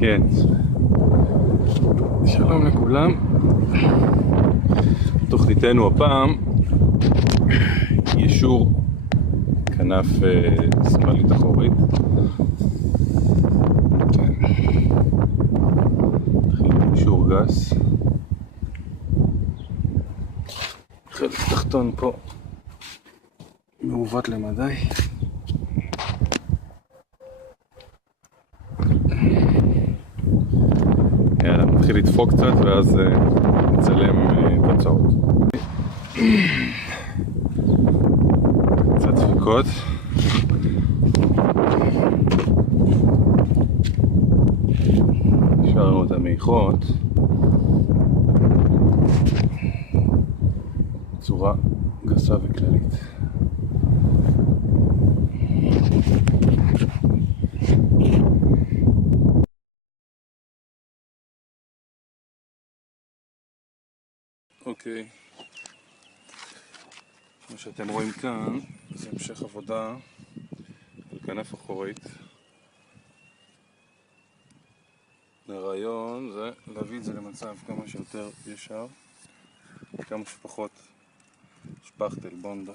כן, שלום לכולם. תוכניתנו הפעם יישור כנף שמאלית אחורית. יישור גס, חלק תחתון פה מעוות למדי. יאללה, נתחיל לדפוק קצת ואז נצלם תוצאות. קצת דפיקות. השארנו את המעיכות בצורה גסה וכללית. אוקיי, מה שאתם רואים כאן זה המשך עבודה על כנף אחורית. הרעיון זה להביא את זה למצב כמה שיותר ישר, כמה שפחות שפכטל בונדו.